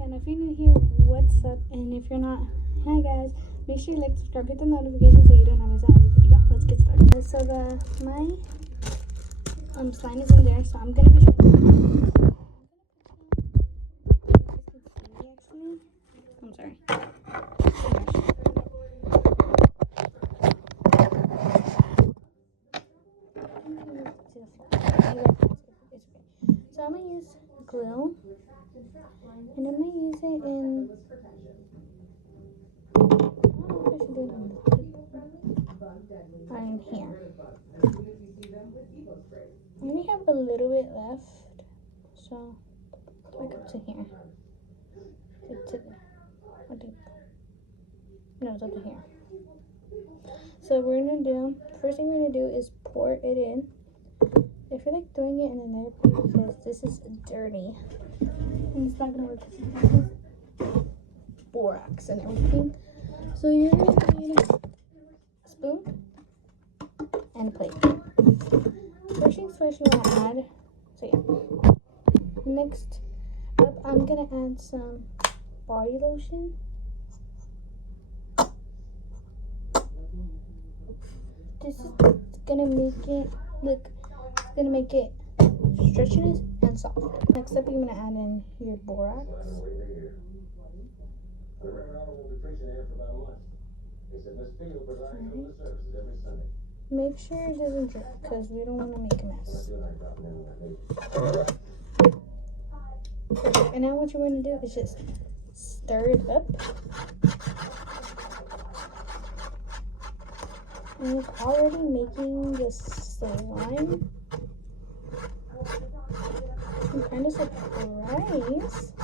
channel. If you're new here, what's up? And if you're not, hi guys. Make sure you like, subscribe, hit the notification so you don't miss out on the video. Let's get started. So my slime is in there, so I'm gonna be showing you. Actually, I'm sorry. So I'm gonna use glue, and I'm gonna use it in. I don't know if I should do it on the tip or in here. I only have a little bit left, so like up to here. No, it's up to here. So we're gonna do. First thing we're gonna do is pour it in. I feel like doing it in another plate because this is dirty and it's not gonna work because it has borax and everything. So you're gonna need a spoon and a plate. First things first, you wanna add. So yeah. Next up, I'm gonna add some body lotion. This is gonna make it look. It's gonna make it stretchiness and soft. Next up, you're gonna add in your borax. Make sure it doesn't drip because we don't want to make a mess. And now what you're going to do is just stir it up. And it's already making this slime. I'm kind of surprised.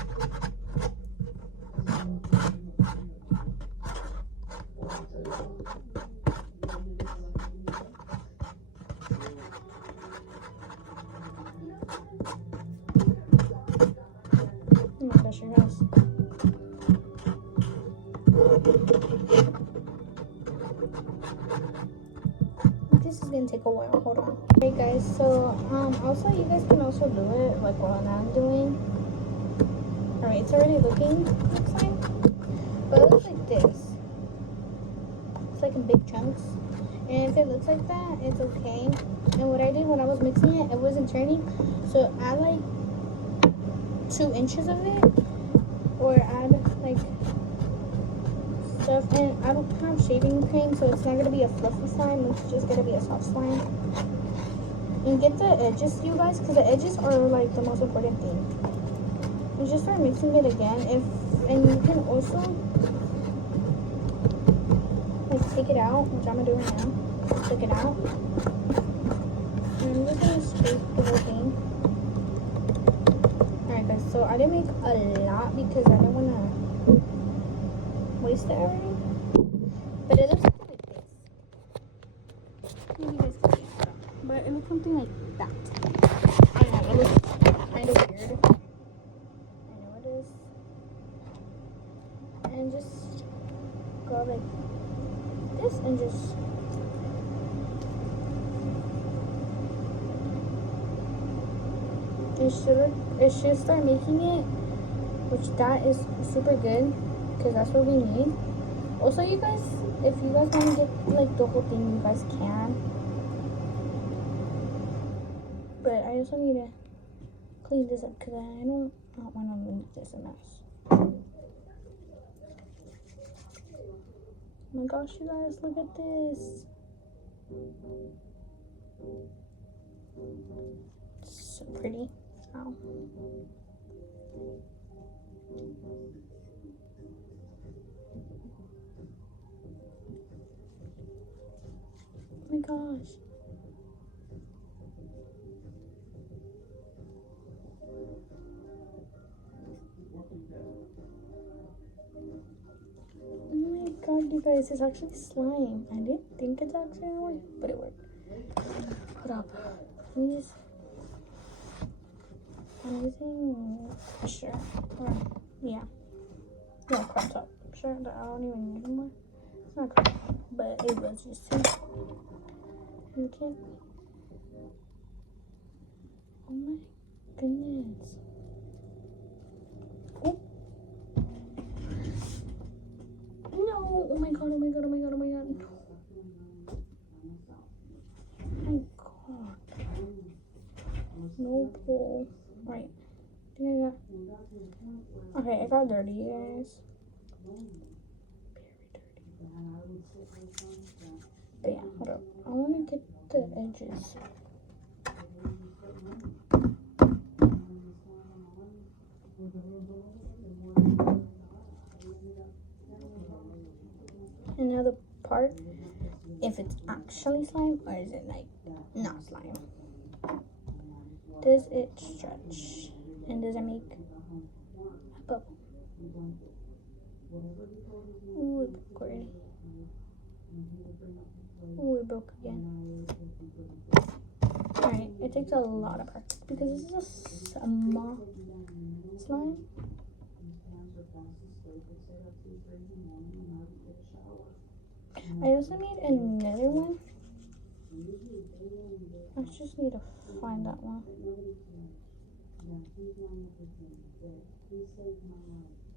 Oh my gosh, you guys. This is gonna take a while. Hold on. Alright guys, so also you guys can also do it like what I'm doing. Alright, it's already looking like, but it looks like this. It's like in big chunks. And if it looks like that, it's okay. And what I did when I was mixing it, it wasn't turning. So add like 2 inches of it, or add like stuff. And I don't have shaving cream, so it's not gonna be a fluffy slime. It's just gonna be a soft slime. And get the edges, you guys, because the edges are like the most important thing. And just start mixing it again. And you can also like take it out, which I'm gonna do right now. Take it out. And I'm just gonna scrape the whole thing. Alright guys, so I didn't make a lot because I don't wanna waste it already. But it looks something like this. Maybe you guys can see it. But it looks something like that. I don't know, it looks kind of weird. I know it is. And just go like this and just it should start making it, which that is super good because that's what we need. Also, you guys, if you guys want to get like the whole thing, you guys can, but I also need to clean this up because I don't want to leave this a mess. Oh my gosh, you guys, look at this. It's so pretty. Ow. Oh my gosh. Oh my god, you guys, it's actually slime. I didn't think it's actually gonna work, but it worked. Hold up. Let me just. I'm using pressure. Or, yeah. Yeah, crop top. Sure that I don't even need anymore. It's not crop top, but it was just too. Okay. Oh my goodness. Oh. Oh my god, oh my god, oh my god, oh my god. Oh my god. No pull. Right. I think I got. Okay, I got dirty, you guys. Very dirty. But yeah, hold up. I want to get the edges. And now the part, if it's actually slime or is it like not slime. Does it stretch? And does it make a bubble? Ooh, it broke already. Ooh, it broke again. Alright, it takes a lot of practice because this is a small slime. I also need another one. I just need to find that one.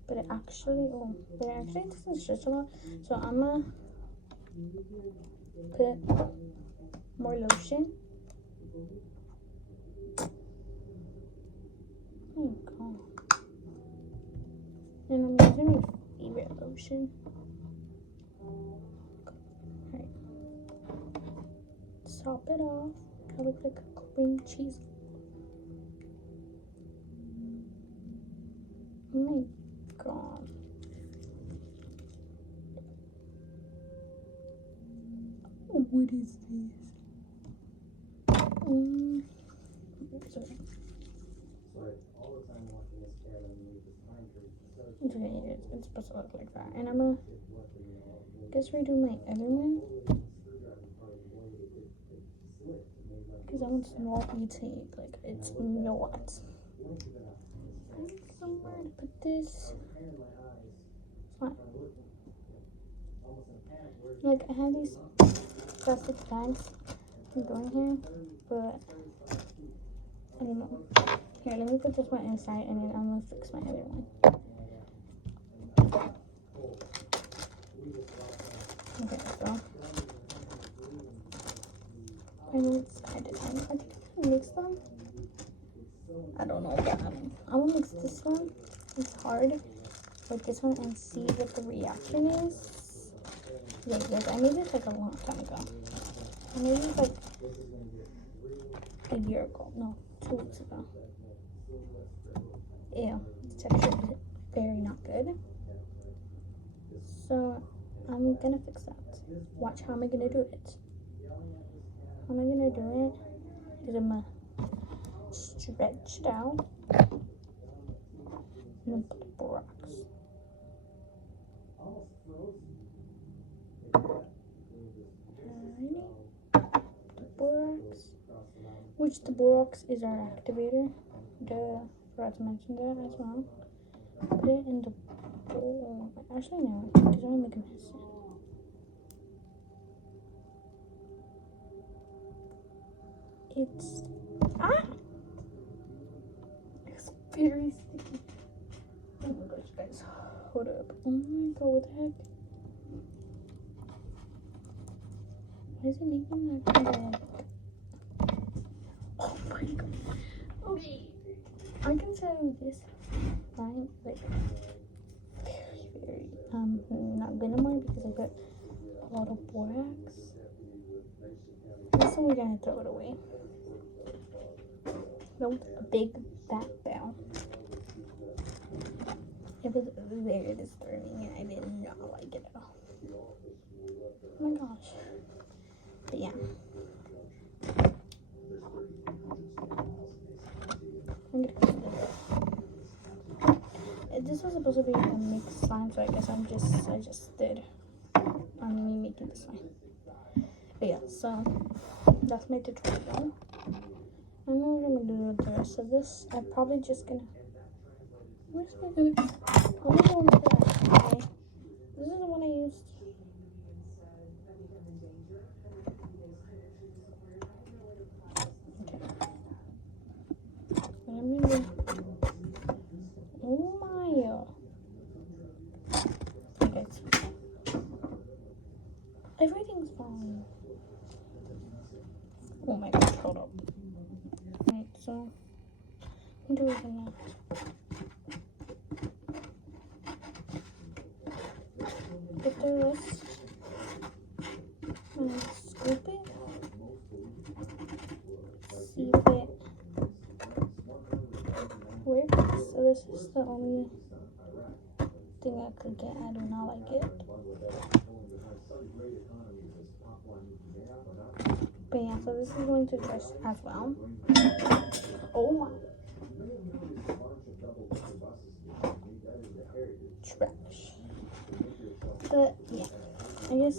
But it actually doesn't stretch a lot. So I'm gonna put more lotion. Oh my god. And I'm using my favorite lotion. Alright. Top it off. I look like a cream cheese. Oh my god. What is this? Sorry. Okay, it's supposed to look like that. And I'm gonna guess redo my other one. Because that one's not eating. Like, it's not. Somewhere to put this. Fine. Like, I have these plastic bags going here, but I don't know. Here, let me put this one inside and then I'm gonna fix my other one. Okay, so I know it's kind of tiny. I think I'm gonna mix them. I don't know, but I'm gonna mix this one. It's hard with this one and see what the reaction is. Yeah, because I made this like a long time ago. I made this like a year ago. No, 2 weeks ago. Ew, the texture is very not good. So I'm gonna fix that. Watch how am I gonna do it. How am I gonna do it is I'm gonna stretch it out and then put the borax. The borax, which the borax is our activator. Duh, forgot to mention that as well. Put it in the bowl. Actually, no, because I want to make a mess. It's it's very sticky. Oh my gosh, guys, hold up. Oh my god, what the heck? Why is it making that kind of? Oh my god. Okay, I can tell this slime like very not good anymore because I put a lot of borax. This one we're gonna throw it away. That was a big fat bell. It was very disturbing and I did not like it at all. Oh my gosh. But yeah. I'm gonna clean this up. This was supposed to be a mixed slime, so I guess I just did me making this slime. But yeah, so that's my tutorial. I don't know what I'm gonna do with the rest of this. I'm probably just gonna. Where's my other? I'm gonna go into that. Okay. This is the one I used. Okay. But I'm gonna do. Oh my. Okay. Oh my gosh, hold up. Alright, so I'm doing it now. Get the rest and scoop it. See if it works. So this is the only thing I could get. I do not like it. But yeah, so this is going to dress as well. Oh my. Trash. But yeah, I guess